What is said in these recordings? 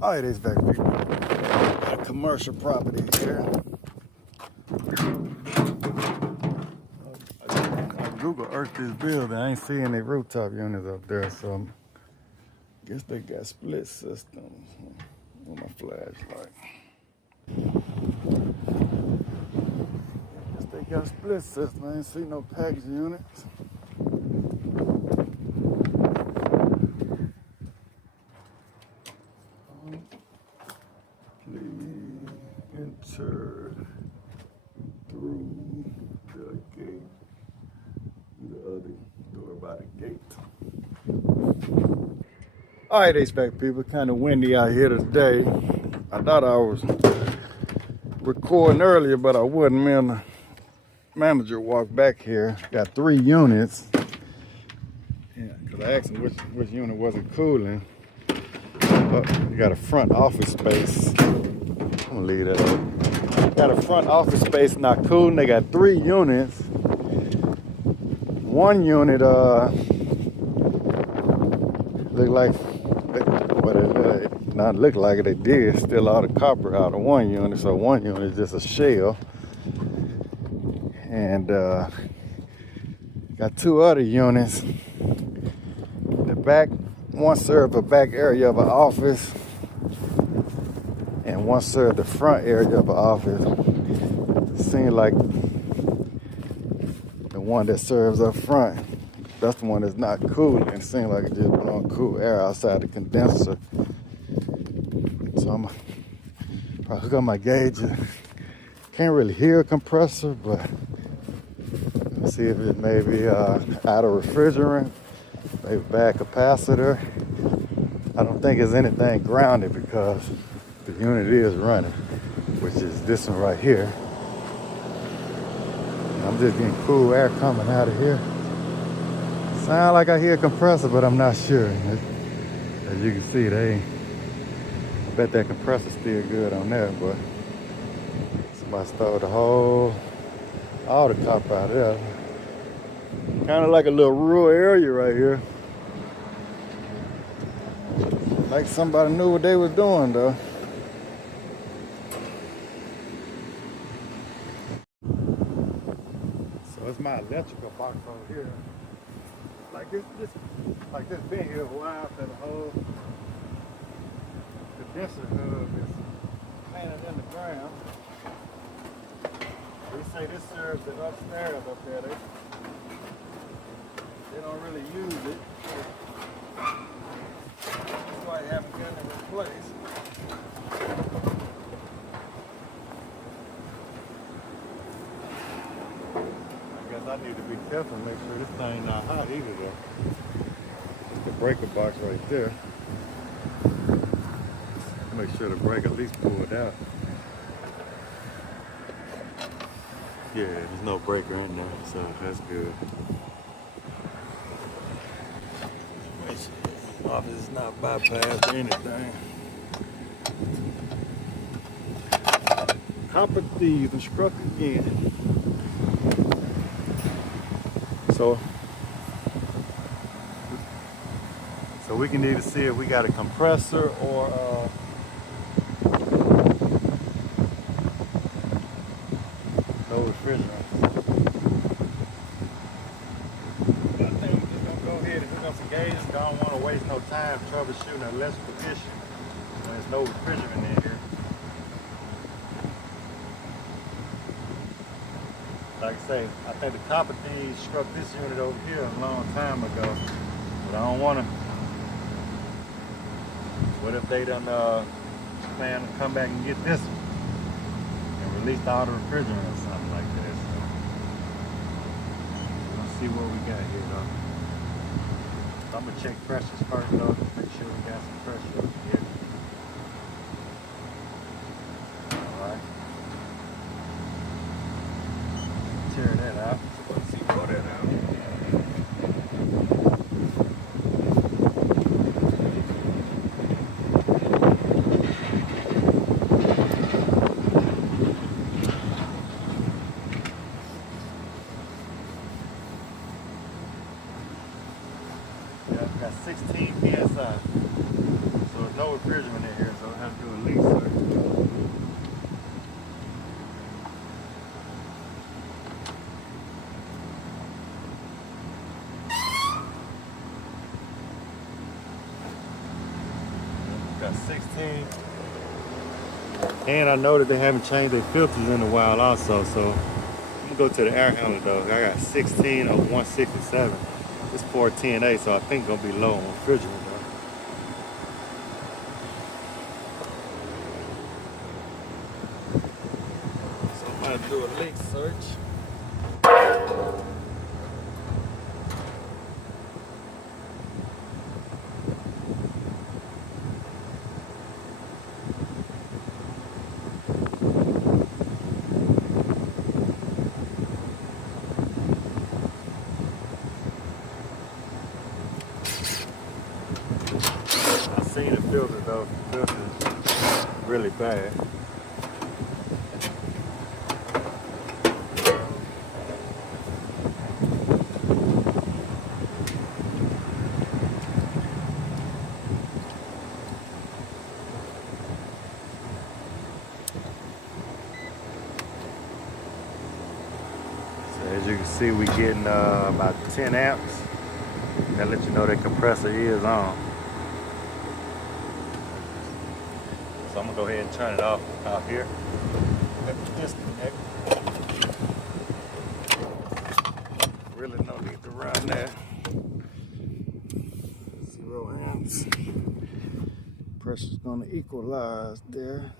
All right, HVAC people. Got a commercial property here. I Google Earth this building. I ain't seeing any rooftop units up there, so I guess they got split systems. With my flashlight. Guess they got a split system. I ain't see no package units. Please enter through the gate. The other door by the gate. All right, HVAC people, kind of windy out here today. I thought I was recording earlier, but I wasn't. Me and the manager walked back here. Got 3 units. Yeah, because I asked him which unit wasn't cooling. But you got a front office space. I'm gonna leave that up. Got a front office space not cooling. They got 3 units. One unit look like not look like it, they did steal all the copper out of one unit, so one unit is just a shell. And got 2 other units. The back, one served the back area of an office, and one served the front area of an office. It seemed like the one that serves up front, that's the one that's not cooling. It seems like it just blowing cool air outside the condenser. So I'm gonna hook up my gauge. Can't really hear a compressor, but let's see if it may be out of refrigerant, maybe bad capacitor. I don't think it's anything grounded because the unit is running, which is this one right here. I'm just getting cool air coming out of here. Sound like I hear a compressor, but I'm not sure. As you can see, I bet that compressor's still good on there, but somebody stole all the copper out of there. Kind of like a little rural area right here. Like somebody knew what they was doing though. So it's my electrical box over here. Like this been here a while, that the whole condenser hub is planted in the ground. They say this serves the upstairs up there. They don't really use it. That's why it haven't been replaced. I guess I need to be careful and make sure this thing not hot either though. It's the breaker box right there. Make sure the brake at least pulled out. Yeah, there's no breaker in there, so that's good. Make sure the office is not bypassed or anything. Copper thieves and struck again. So we can either see if we got a compressor or no refrigerant. But I think we're just gonna go ahead and hook up some gauges. I don't want to waste no time troubleshooting an electrical issue when there's no refrigerant in here. Like I say, I think the copper thieves struck this unit over here a long time ago, but I don't want to. What if they done plan to come back and get this one and release all the refrigerant or something like that? So let's see what we got here though. I'm gonna check pressures first though, to make sure we got some pressure up here. Alright. Tear that out. Let's see, pull that out. Got 16 psi, so there's no trying to do a leak search. Got 16. And I know that they haven't changed their filters in a while also, so I'm gonna go to the air handler though. I got 16 of 167. It's 410A, so I think it's gonna be low on refrigerant though. So I'm gonna do a leak search. Seen the filter though. The filter's really bad. So as you can see, we're getting about 10 amps. That let you know that compressor is on. So I'm gonna go ahead and turn it off out here. Let me disconnect. Really no need to run that. 0 amps. Pressure's gonna equalize there.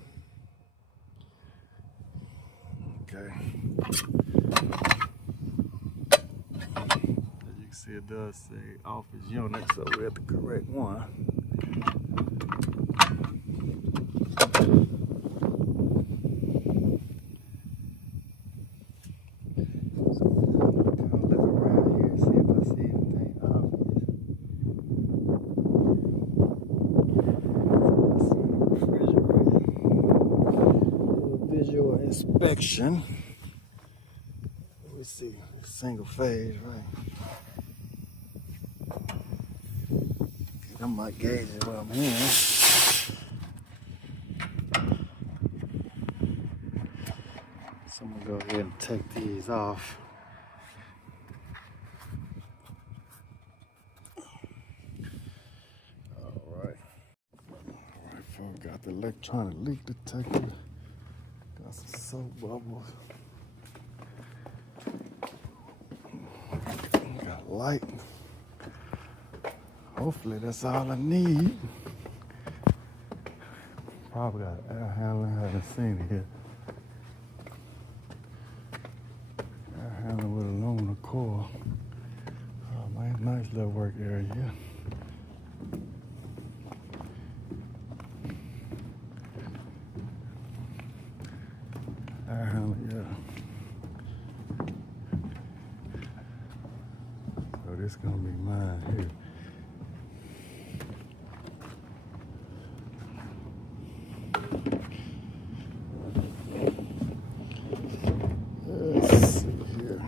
Okay. As you can see, it does say office unit, so we're at the correct one. Inspection. Let me see, single phase, right? Get on my gauge while I'm here. So I'm gonna go ahead and take these off. All right, folks, got the electronic leak detector. Got some soap bubbles. Got light. Hopefully that's all I need. Probably got air handler. I haven't seen it yet. Air handler with aluminum coil. Oh man, nice little work area. Yeah. So this gonna be mine here. Let's see here.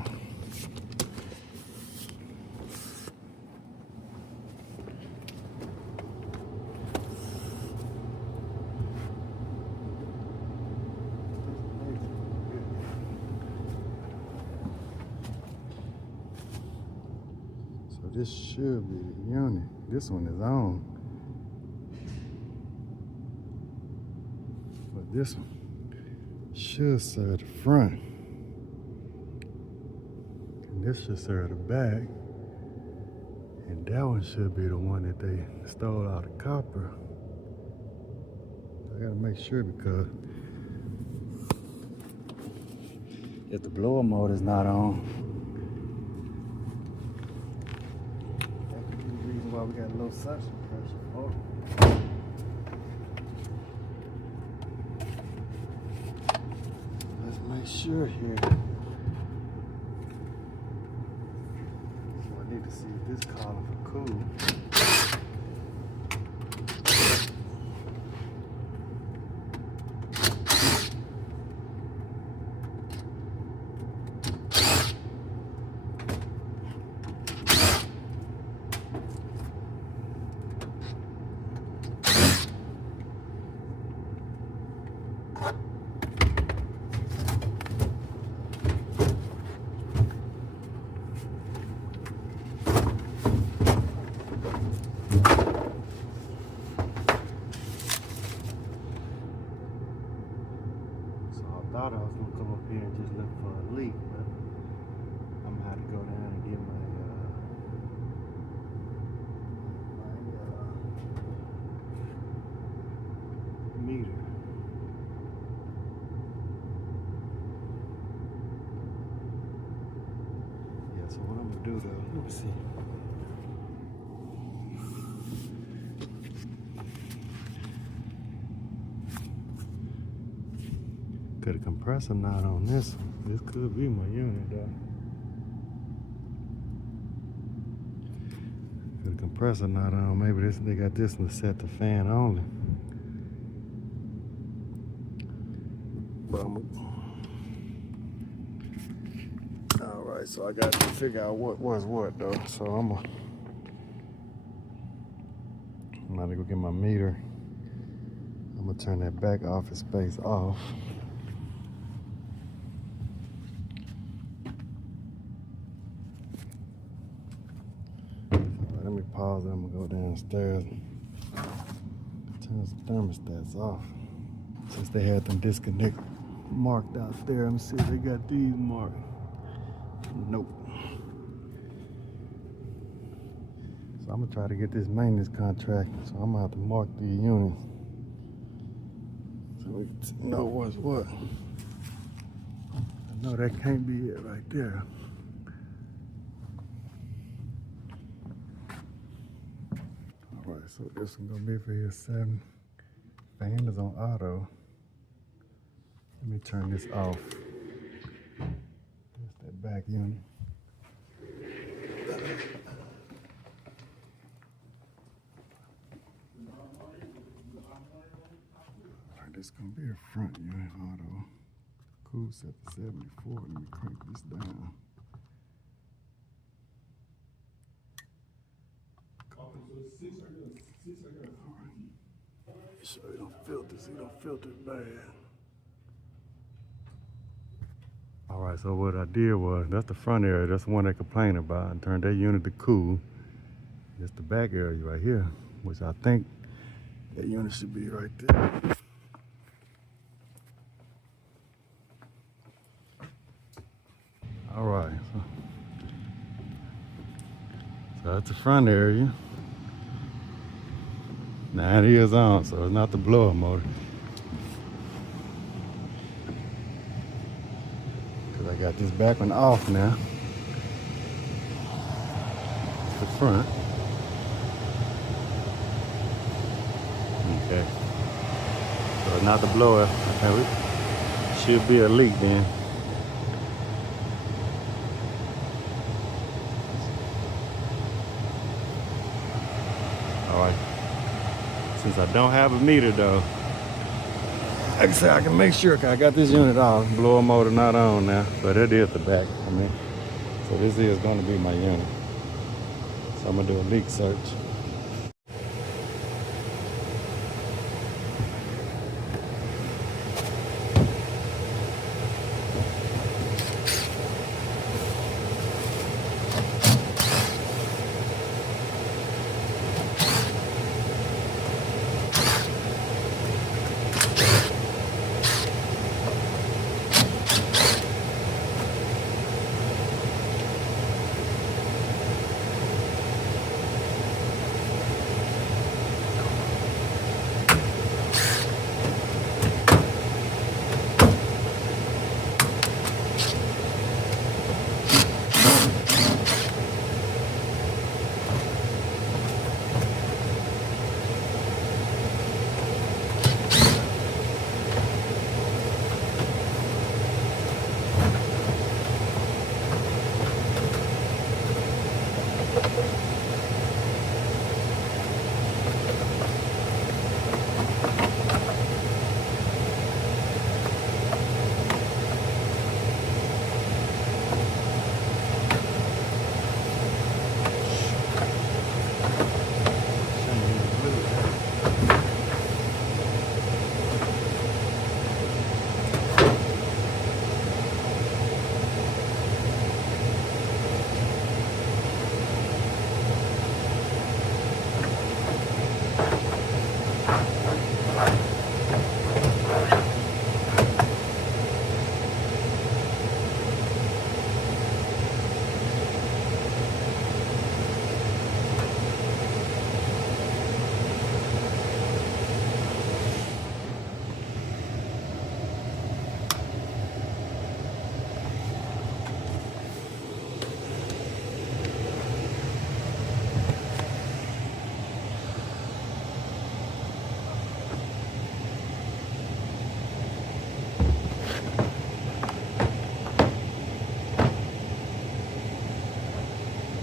This should be the unit. This one is on. But this one should serve the front. And this should serve the back. And that one should be the one that they stole out of copper. I gotta make sure because if the blower mode is not on, why we got a low suction pressure. Oh. Let's make sure here. So I need to see if this column for cool. I thought I was gonna come up here and just look for a leak, but I'm gonna have to go down and get my meter. Yeah, so what I'm gonna do though, let me see. Got a compressor knot on this one. This could be my unit though. Got a compressor knot on. Maybe they got this one set to fan only. But alright, so I got to figure out what was what though. So I'm about to go get my meter. I'm gonna turn that back office space off. Let me pause it. I'm gonna go downstairs and turn some thermostats off. Since they had them disconnect marked out there, let me see if they got these marked. Nope. So I'm gonna try to get this maintenance contract. So I'm gonna have to mark the units so we can know what's what. I know that can't be it right there. Alright, so this one's gonna be for here 7. Fan is on auto. Let me turn this off. That's that back unit. Alright, this is gonna be a front unit auto. Cool set to 74. Let me crank this down. So you don't filter bad. Alright, so what I did was, that's the front area, that's the one they complained about, and turned that unit to cool. That's the back area right here, which I think that unit should be right there. Alright, so that's the front area. Now it is on, so it's not the blower motor. Cause I got this back one off now. The front. Okay. So it's not the blower. Okay, should be a leak then. Alright. Since I don't have a meter though, like I said, I can make sure, cause I got this unit off. Blower motor not on now, but it is the back. So this is gonna be my unit. So I'm gonna do a leak search.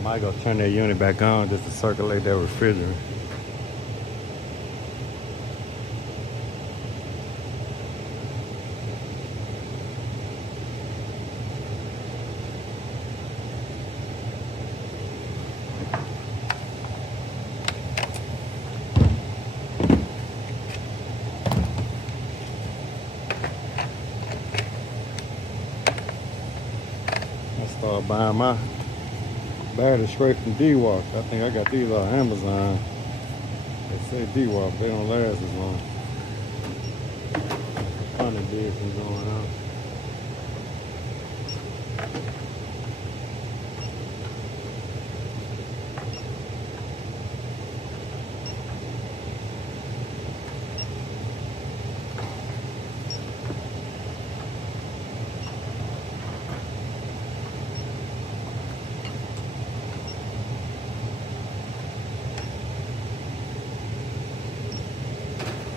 Might go turn that unit back on just to circulate that refrigerant. I start buying my battery straight from D-Walk. I think I got these on Amazon. They say D-Walk, they don't last as long. Funny business going on.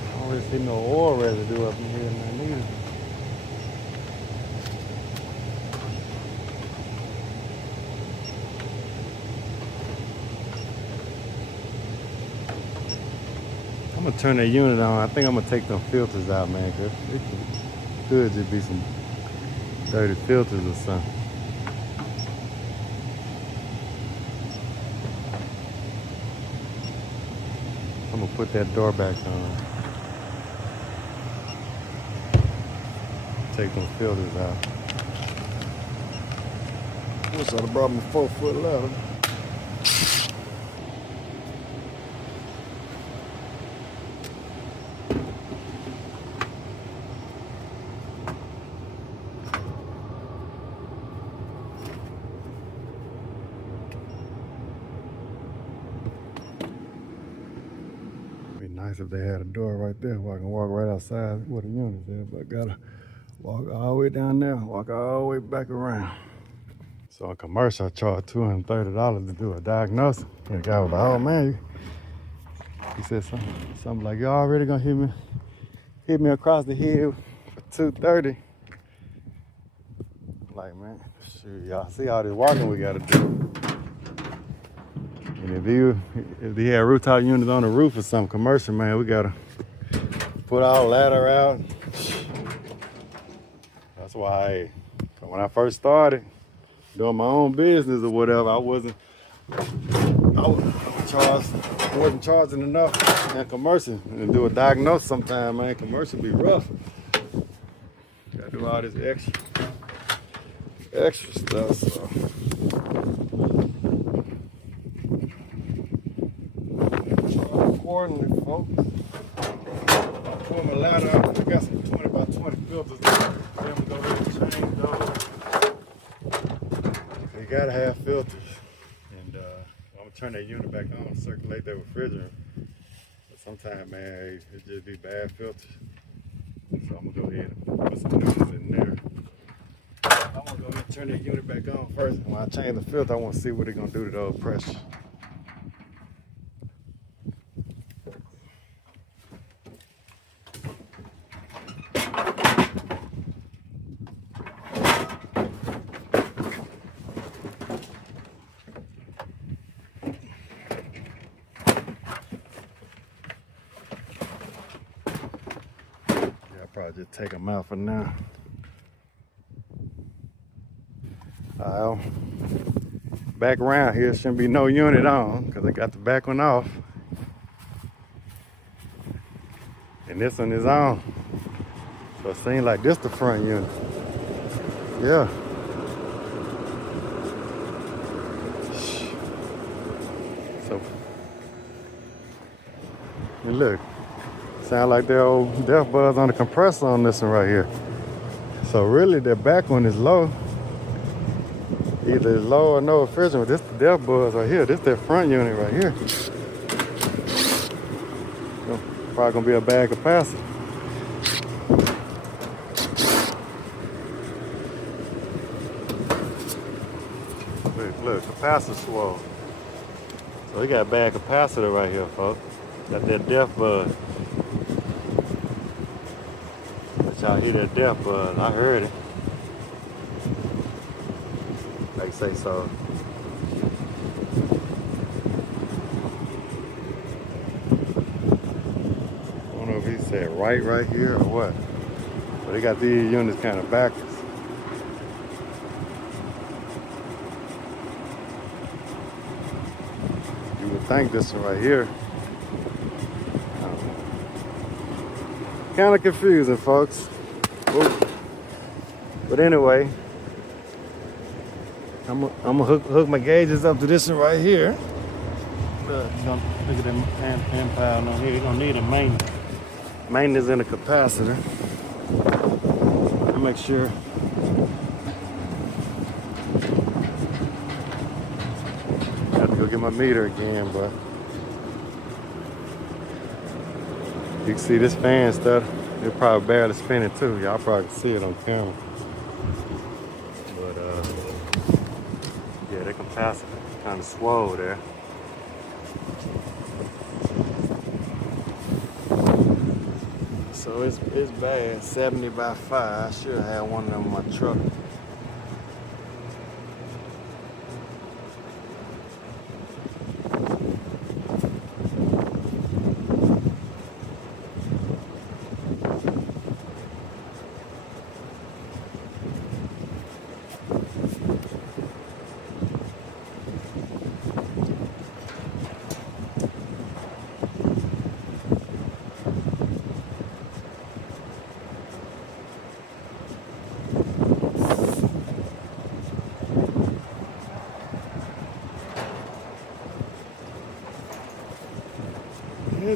I don't really see no oil residue up in here, man, either. I'm gonna turn that unit on. I think I'm gonna take them filters out, man, cause it could just be some dirty filters or something. I'm gonna put that door back on. Take them filters out. Wish I'd have brought me a 4-foot ladder. Be nice if they had a door right there where I can walk right outside where the unit's at, but I gotta walk all the way down there, walk all the way back around. So on commercial, I charge $230 to do a diagnosis. And the guy was like, oh man, he said something like, you already gonna hit me across the head for $230. Like, man, shoot, y'all see all this walking we gotta do. And if they had rooftop units on the roof or something commercial, man, we gotta put our ladder out. That's why when I first started doing my own business or whatever, I wasn't charging enough in commercial. And do a diagnosis sometime, man. Commercial be rough. Gotta do all this extra stuff. So. Accordingly, folks. Pull my ladder out. I got some 20 by 20 filters. Then we go ahead and change those. You gotta have filters. And I'm gonna turn that unit back on to circulate that refrigerant. But sometimes, man, it just be bad filters. So I'm gonna go ahead and put some new ones in there. I'm gonna go ahead and turn that unit back on first. When I change the filter, I wanna see what it's gonna do to the pressure. Probably just take them out for now. Back around here shouldn't be no unit on because I got the back one off. And this one is on. So it seems like this the front unit. Yeah. So, and look. Sound like the old def buzz on the compressor on this one right here. So really the back one is low. Either it's low or no refrigerant. This the def buzz right here. This that front unit right here. Probably gonna be a bad capacitor. Look, capacitor swole. So we got a bad capacitor right here, folks. Got that def buzz. Let y'all hear that def buzz. I heard it. Like say so. I don't know if he said right here or what. But they got these units kind of backwards. You would think this one right here. Kind of confusing, folks. Ooh. But anyway, I'm gonna hook my gauges up to this one right here. Look at them amp pile on here. You're gonna need a maintenance and a capacitor. I'll make sure. I have to go get my meter again, but you can see this fan stuff. It's probably barely spinning too. Y'all probably can see it on camera. But yeah, that capacitor kind of swole there. So it's bad. 70 by 5. I should have had one of them in my truck.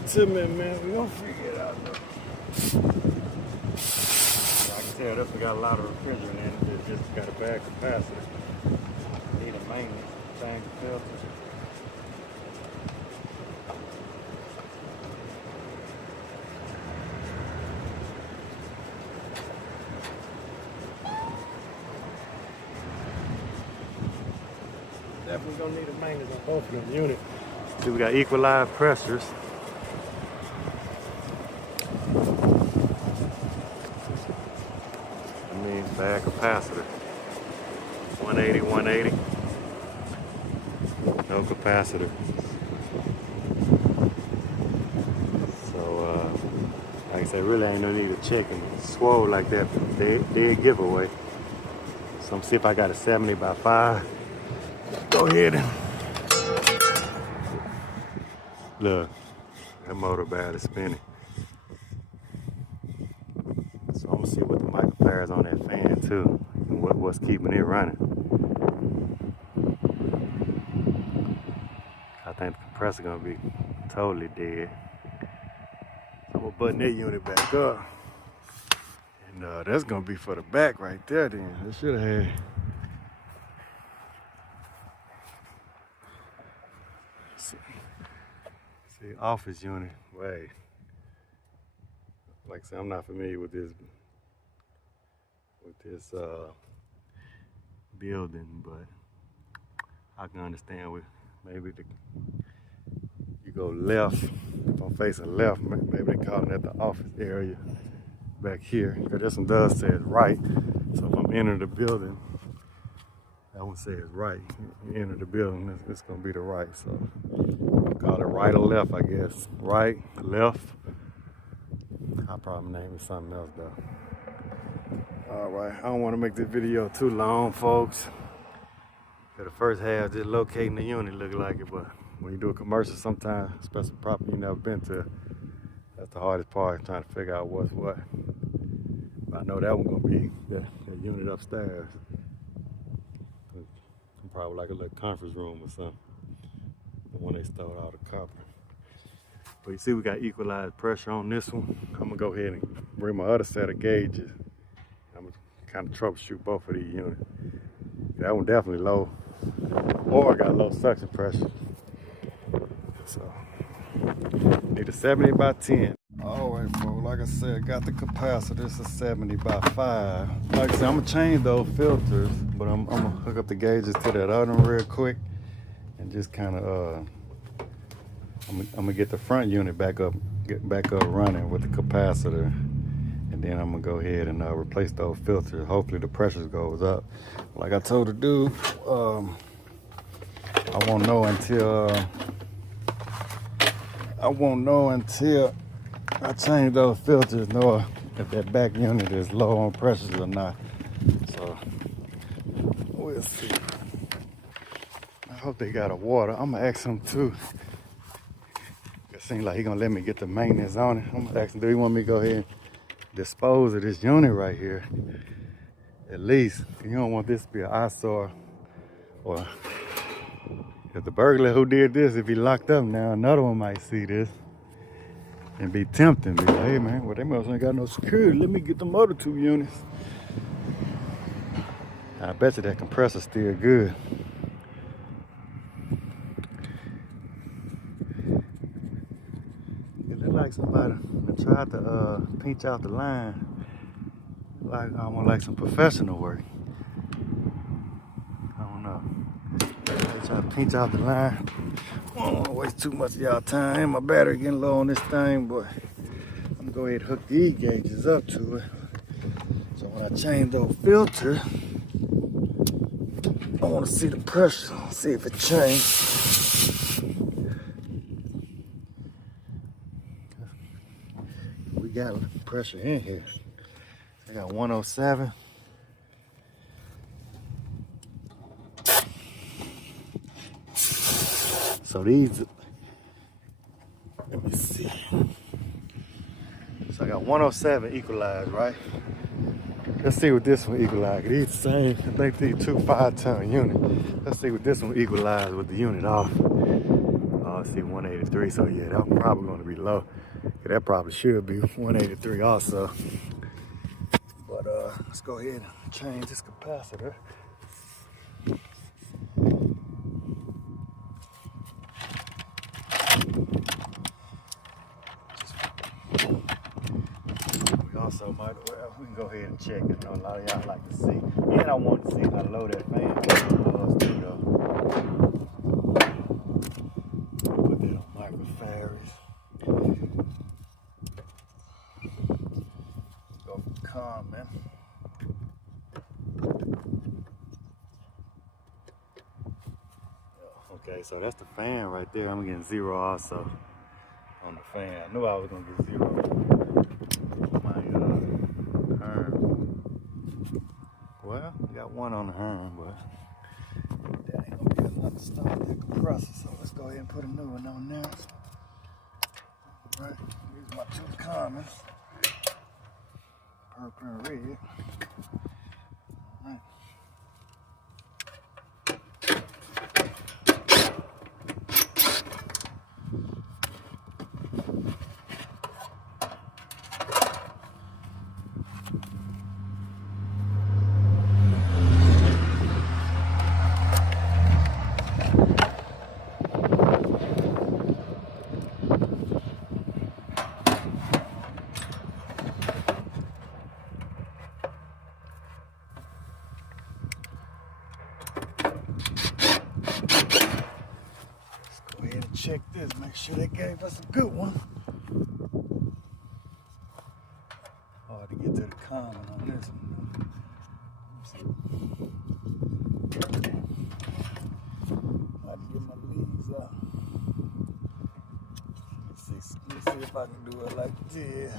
To me, man, we gonna figure it out though. I can tell this one got a lot of refrigerant in it. It just got a bad capacitor. Need a maintenance, change the filter. Definitely gonna need a maintenance on both of them units. See, we got equalized pressures. Bad capacitor. 180, 180. No capacitor. So, like I said, really ain't no need of checking. Swole like that, dead giveaway. So I'm gonna see if I got a 70 by 5. Go ahead and look. That motor bad is spinning. So I'm gonna see what the microfarad on that fan too, and what's keeping it running. I think the compressor gonna be totally dead. So I'm gonna button that unit back up, and that's gonna be for the back right there. Then it should have had. See, office unit. Wait. Like I said, I'm not familiar with this building, but I can understand with maybe you go left. If I'm facing left, maybe they calling that the office area back here. Because this one does say it's right. So if I'm entering the building, that one says right. You enter the building, it's gonna be the right. So I'll call it right or left, I guess. Right, left. I'll probably name it something else though. Alright, I don't want to make this video too long, folks. The first half just locating the unit look like it, but when you do a commercial sometimes, especially property you never been to, that's the hardest part, trying to figure out what's what. But I know that one gonna be that unit upstairs. Probably like a little conference room or something. The one they stole all the copper. But you see we got equalized pressure on this one. I'm gonna go ahead and bring my other set of gauges. I'm gonna kind of troubleshoot both of these units. That one definitely low, or I got low suction pressure. So need a 70 by 10. All right, folks, like I said, got the capacitor. This is 70 by 5. Like I said, I'm gonna change those filters, but I'm gonna hook up the gauges to that other one real quick and just kind of I'm gonna get the front unit back up running with the capacitor, and then I'm gonna go ahead and replace those filters. Hopefully the pressure goes up. Like I told the dude, I won't know until I change those filters, know if that back unit is low on pressures or not. So we'll see. I hope they got a water. I'm gonna ask him too. It seems like he's gonna let me get the maintenance on it. I'm gonna ask him, do he want me to go ahead and dispose of this unit right here? At least, you don't want this to be an eyesore, or if the burglar who did this, if he locked up now, another one might see this and be tempting. Be like, hey man, well they must ain't got no security. Let me get them other 2 units. I bet you that compressor's still good. It looked like somebody tried to pinch out the line, like almost like some professional work. I don't know. They try to pinch out the line. I don't want to waste too much of y'all time. My battery getting low on this thing, but I'm gonna go ahead and hook these gauges up to it. So when I change those filters, I want to see the pressure, see if it changed. We got pressure in here. I got 107. So these, let me see. So I got 107 equalized, right? Let's see what this one equalized. These the same, I think these 2 5-ton units. Let's see what this one equalized with the unit off. Oh, let's see, 183. So yeah, that's probably gonna be low. Yeah, that probably should be 183 also. But let's go ahead and change this capacitor. We also might, well, we can go ahead and check it. I know a lot of y'all like to see. And I want to see how low that fan is. Put that on microfarads. Go for common. Okay, so that's the fan right there. I'm getting 0 also on the fan. I knew I was gonna get 0 on my horn. Well, we got 1 on the horn, but that ain't gonna be enough to start that compressor. So let's go ahead and put a new one on now. All right, here's my 2 commons, purple and red. All right. Check this, make sure they gave us a good one. Hard to get to the common on this one. Hard to get my leads out. Let's see if I can do it like this.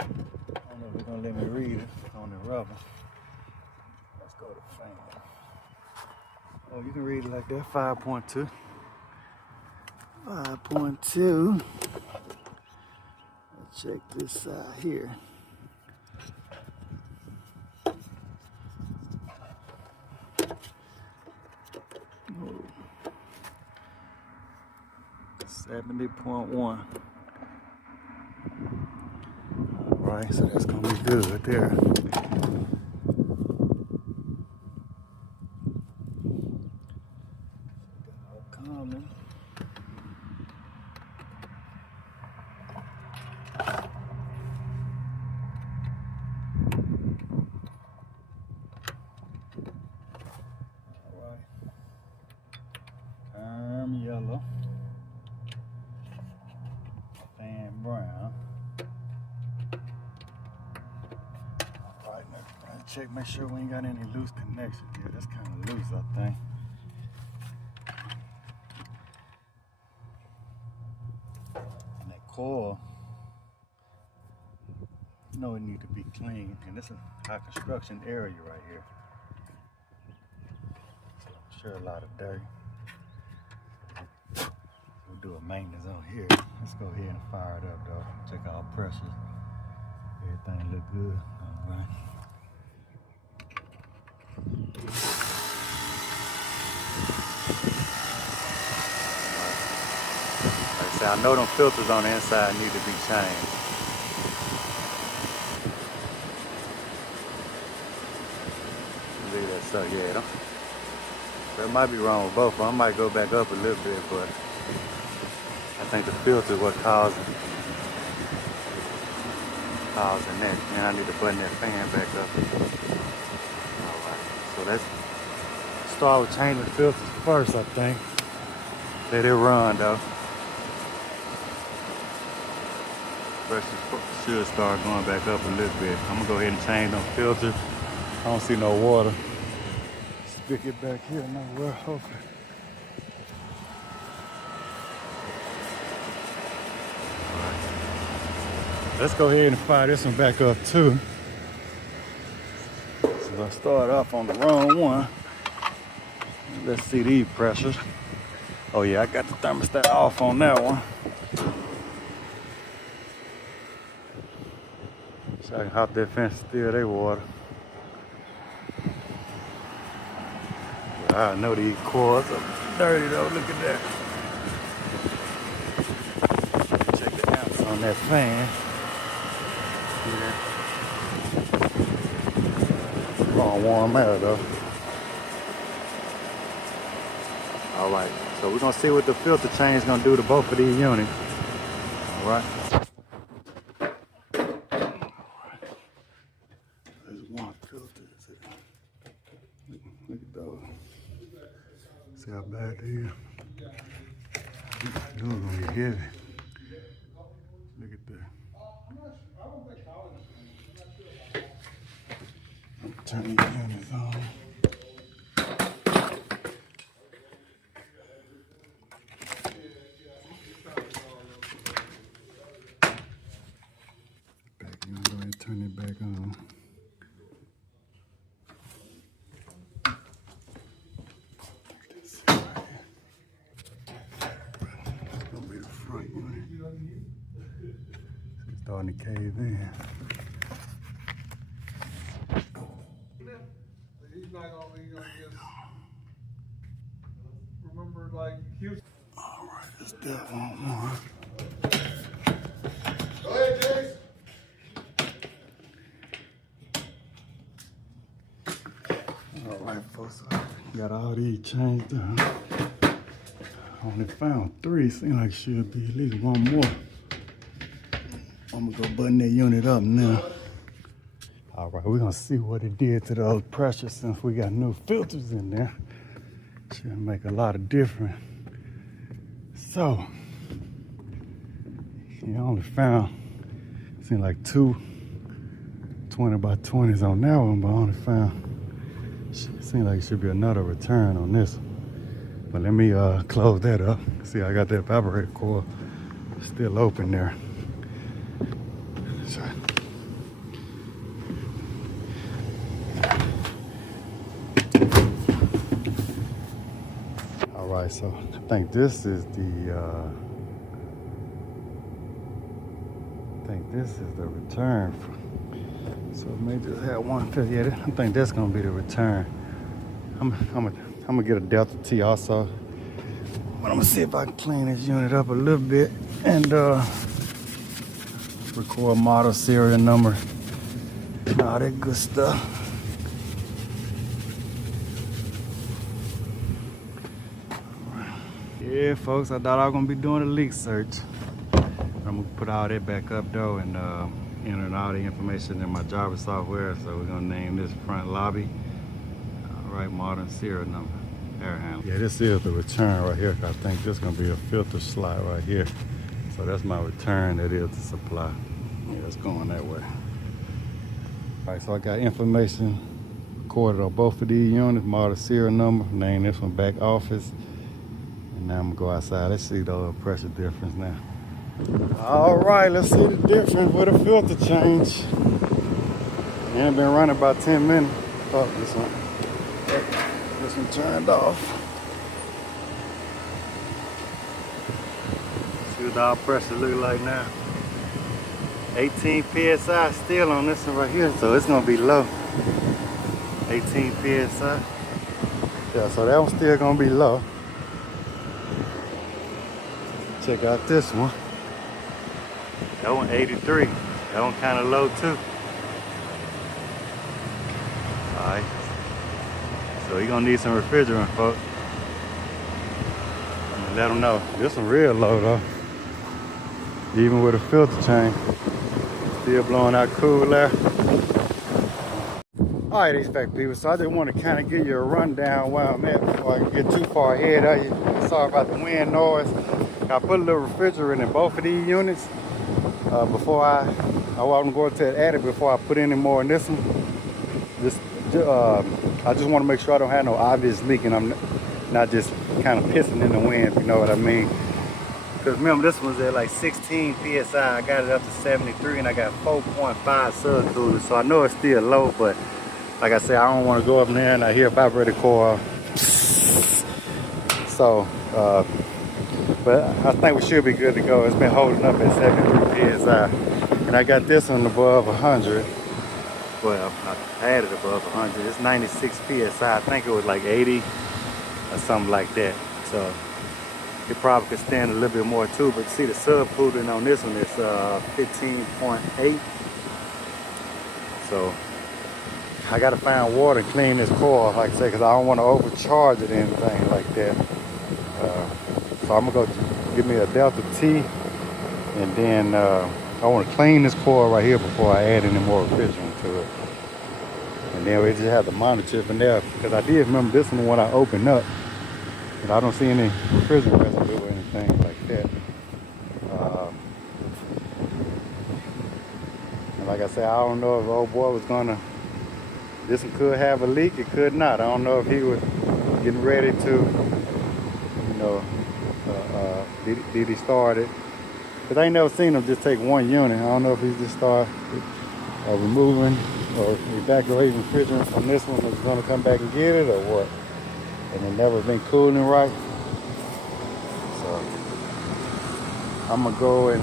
I don't know if they're gonna let me read it on the rubber. Let's go to fan. Oh, you can read it like that, 5.2. 5.2. Let's check this side here. Oh. 70.1. right, so that's gonna be good there. Coming. Yellow, fan brown. Alright, let's check, make sure we ain't got any loose connections here. That's kind of loose, I think. And that coil, you know, it need to be clean. And this is a high construction area right here. So I'm sure a lot of dirt. Do a maintenance on here. Let's go ahead and fire it up though. Check our pressures. Everything look good. Alright. Like I said, I know them filters on the inside need to be changed. Leave that suck, yeah. That might be wrong with both of them. I might go back up a little bit, but I think the filter is what causing that. And I need to button that fan back up. Alright, so let's start with changing the filters first, I think. Let it run though. Pressure should start going back up a little bit. I'm gonna go ahead and change them filters. I don't see no water. Stick it back here nowhere, hopefully. Let's go ahead and fire this one back up too. So I start off on the wrong one. Let's see these pressures. Oh yeah, I got the thermostat off on that one. So I can hop that fence and steal their water. But I know these coils are dirty though, look at that. Check the amps on that fan. Gonna warm out though. Alright, so we're gonna see what the filter change is gonna do to both of these units. Alright. There's one filter. Look at those. See how bad they are? Those are gonna be heavy. Look at that. Turn these units on. Back, you want to go ahead and turn it back on. This gonna be the front unit. It's starting to cave in. Remember, like Houston. All right, let's do one more. Go ahead, Jace. All right, folks, got all these changed up. I only found 3. Seems like should be at least one more. I'm gonna go button that unit up now. All right, we're gonna see what it did to those pressures since we got new filters in there. Should make a lot of difference. So, you only found, seemed like 2 20 by 20s on that one, but I only found, seemed like it should be another return on this one. But let me close that up. See, I got that APPAREL coil still open there. So, Alright, so I think this is the return. So it may just have 150. Yeah, I think that's gonna be the return. I'm gonna get a Delta T also. But I'm gonna see if I can clean this unit up a little bit and record model, serial number, all that good stuff. Yeah, folks, I thought I was gonna be doing a leak search. I'm gonna put all that back up though and enter all the information in my Java software. So we're gonna name this front lobby. All right, modern serial number, air handler. Yeah, this is the return right here. I think this is gonna be a filter slot right here. So that's my return, that is the supply. Yeah, it's going that way. All right, so I got information recorded on both of these units, model serial number, name this one back office. And now I'm gonna go outside. Let's see the pressure difference now. All right, let's see the difference with a filter change. And been running about 10 minutes. Oh, this one turned off. See what our pressure look like now. 18 PSI still on this one right here, so it's gonna be low. 18 PSI. Yeah, so that one's still gonna be low. Check out this one. That one 83. That one kind of low too. Alright. So you're gonna need some refrigerant, folks. Let them know. This one real low though. Even with a filter change. Still blowing out cool air. Alright, HVAC people. So I just want to kind of give you a rundown where I'm at before I get too far ahead of you. Sorry about the wind noise. I put a little refrigerant in both of these units. Before I want to go to the attic before I put any more in this one. I just want to make sure I don't have no obvious leak and I'm not just kind of pissing in the wind, if you know what I mean. Because remember, this one's at like 16 PSI. I got it up to 73 and I got 4.5 subcoolers. So I know it's still low, but like I said, I don't want to go up there and I hear vibrator coil. So, but I think we should be good to go. It's been holding up at 73 PSI. And I got this one above 100. Well, I had it above 100. It's 96 PSI. I think it was like 80 or something like that. So it probably could stand a little bit more too. But see the subcooling on this one is 15.8. So I got to find water and clean this coil, like I say, because I don't want to overcharge it or anything like that. So I'm going to go give me a Delta T, and then I want to clean this coil right here before I add any more refrigerant to it. And then we just have the monitor from there, because I did remember this one when I opened up, but I don't see any refrigerant residue or anything like that. And like I said, I don't know if old boy was gonna, this one could have a leak, it could not. I don't know if he was getting ready to, you know, did he start it? Because I ain't never seen him just take one unit. I don't know if he just started removing or evacuating refrigerant from this one was going to come back and get it or what. And it never been cooling right. So I'm going to go and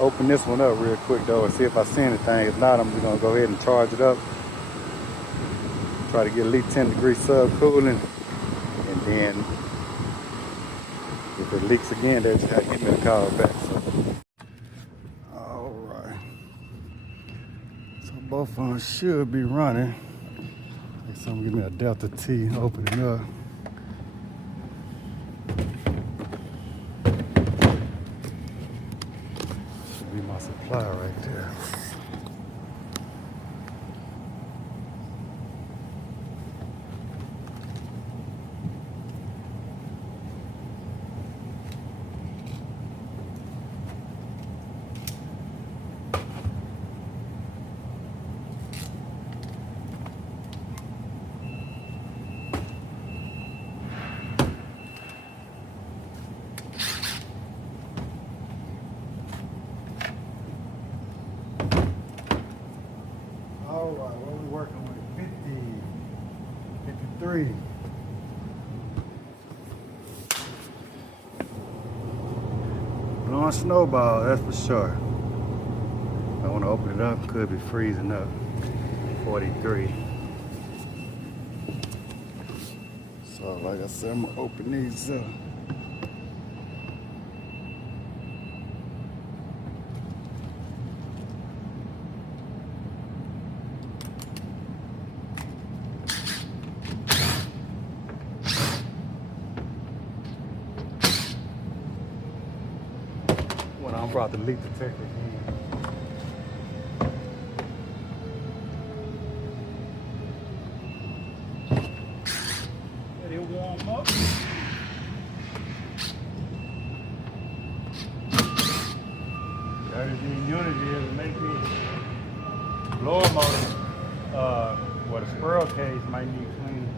open this one up real quick though and see if I see anything. If not, I'm just going to go ahead and charge it up. Try to get at least 10 degree subcooling, and then if it leaks again, they'll just have to give me a call back. So. All right. So both of them should be running. So I'm gonna give me a Delta T, open it up. Should be my supply right there. Working with 53. Blowing snowball, that's for sure. I want to open it up, could be freezing up. 43. So like I said, I'm gonna open these up. brought the leak detector in. Let it warm up. Dirty the unit is to make the blower motor, where the squirrel cage might need cleaning.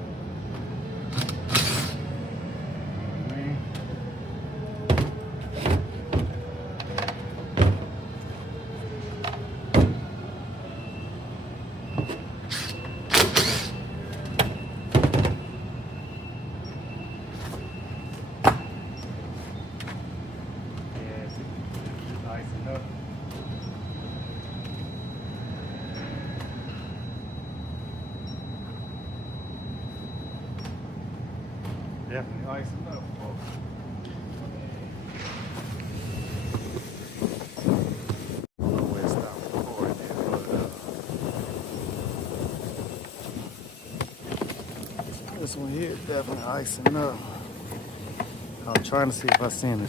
Definitely icing up, folks. I don't know where it stopped recording it, but this one here is definitely icing up. I'm trying to see if I see any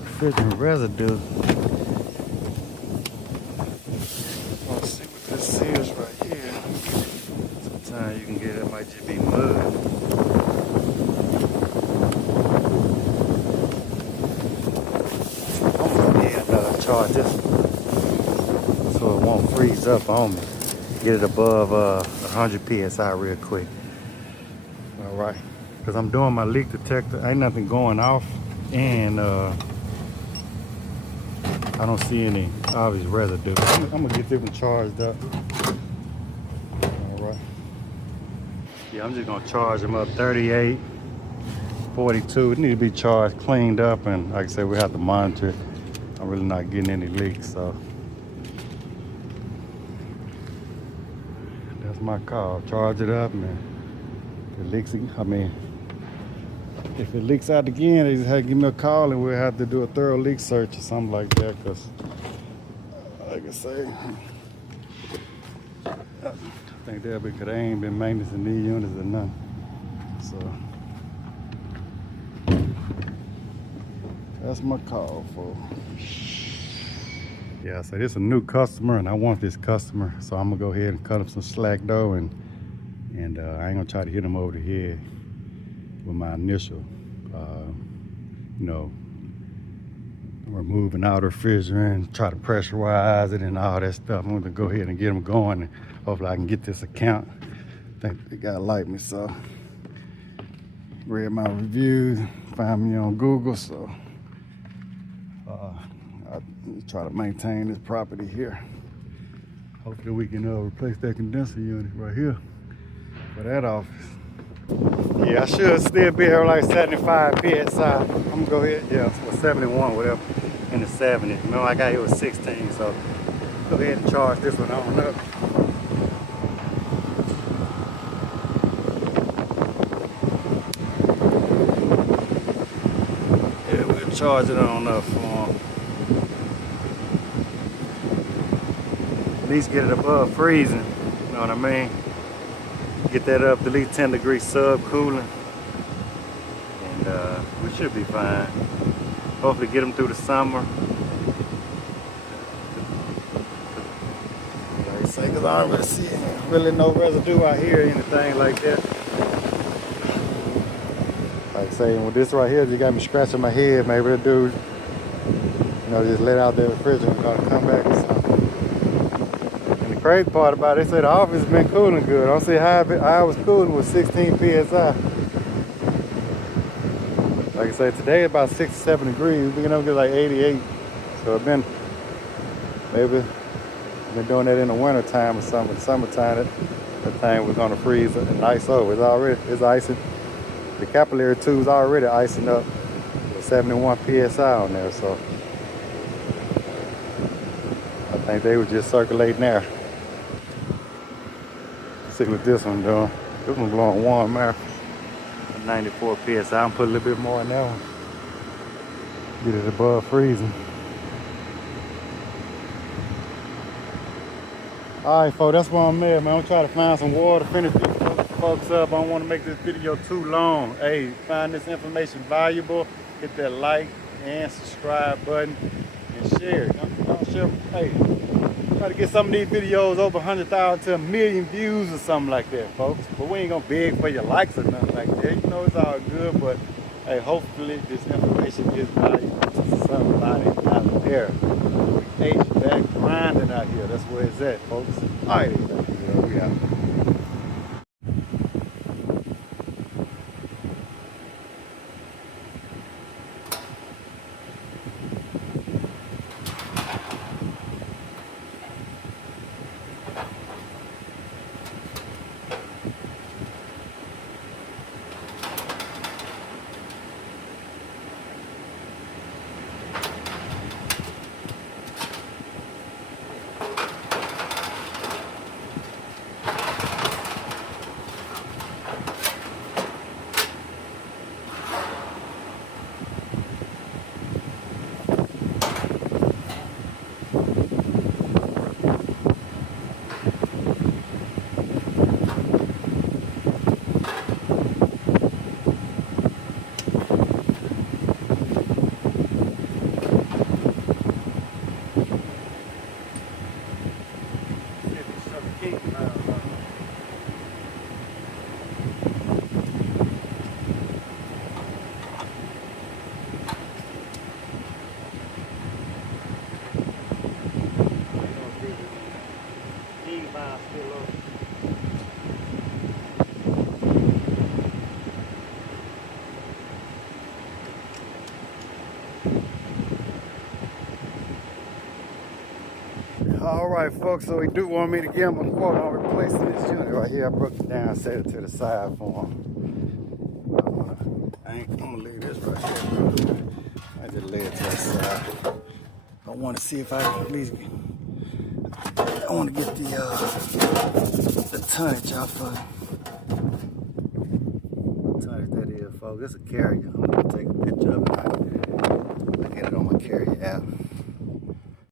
refrigerant residue. Let's see what this is right here. Sometimes you can get it, might just be mud. Charge this so it won't freeze up on me. Get it above 100 psi real quick. All right, because I'm doing my leak detector. Ain't nothing going off, and I don't see any obvious residue. I'm gonna get this one charged up. All right. Yeah, I'm just gonna charge them up 38, 42. It need to be charged, cleaned up, and like I said, we have to monitor it. I'm really not getting any leaks, so that's my call. Charge it up, man. If it leaks, if it leaks out again, they just have to give me a call, and we'll have to do a thorough leak search or something like that. Cause, like I say, I think they'll be, cause they ain't been maintenance in these units or nothing. So that's my call for. Yeah, so this is a new customer, and I want this customer, so I'm gonna go ahead and cut him some slack though, and I ain't gonna try to hit him over the head with my initial, you know, removing out the refrigerant, try to pressurize it and all that stuff. I'm gonna go ahead and get him going, and hopefully I can get this account. I think they gotta like me, so read my reviews, find me on Google, so I try to maintain this property here. Hopefully we can replace that condenser unit right here for that office. Yeah, I should still be here like 75 PSI. I'm gonna go ahead, yeah, or 71, whatever, in the 70s. Remember I got here with 16, so go ahead and charge this one on up. Yeah, we'll charge it on up for him. At least get it above freezing, you know what I mean? Get that up to at least 10 degrees sub cooling, and we should be fine. Hopefully get them through the summer. Like I say, because I don't really see really no residue out here or anything like that. Like I say, with this right here, just got me scratching my head. Maybe the dude, you know, just let out that refrigerant, gonna come back or something. The crazy part about it, they say the office has been cooling good. I don't see how I was cooling with 16 PSI. Like I said, today about 67 degrees. We're gonna get like 88. So it's been, maybe been doing that in the winter time or something. In the summertime, that thing was gonna freeze and ice over. It's icing. The capillary tube's already icing up with 71 PSI on there. So I think they were just circulating there. See what this one doing. This one's blowing warm air. 94 PSI. I'm putting a little bit more in that one. Get it above freezing. Alright folks, that's where I'm at, man. I'm trying to find some water, finish these folks up. I don't want to make this video too long. Hey, find this information valuable. Hit that like, and subscribe button and share it. Don't share. Hey, try to get some of these videos over 100,000 to 1,000,000 views or something like that, folks. But we ain't gonna beg for your likes or nothing like that. You know, it's all good, but hey, hopefully this information is valuable to somebody out there. HVAC grinding out here. That's where it's at, folks. All right, we out. All right, folks, so he do want me to give him a quote on replacing this unit right here. I broke it down, set it to the side for him. I'm gonna leave this right here. I just lay it to the side. I want to see if I can at least I want to get the tonnage off of it. What tonnage that is, folks. It's a carrier. I'm gonna take a picture of it. I get it on my carrier app.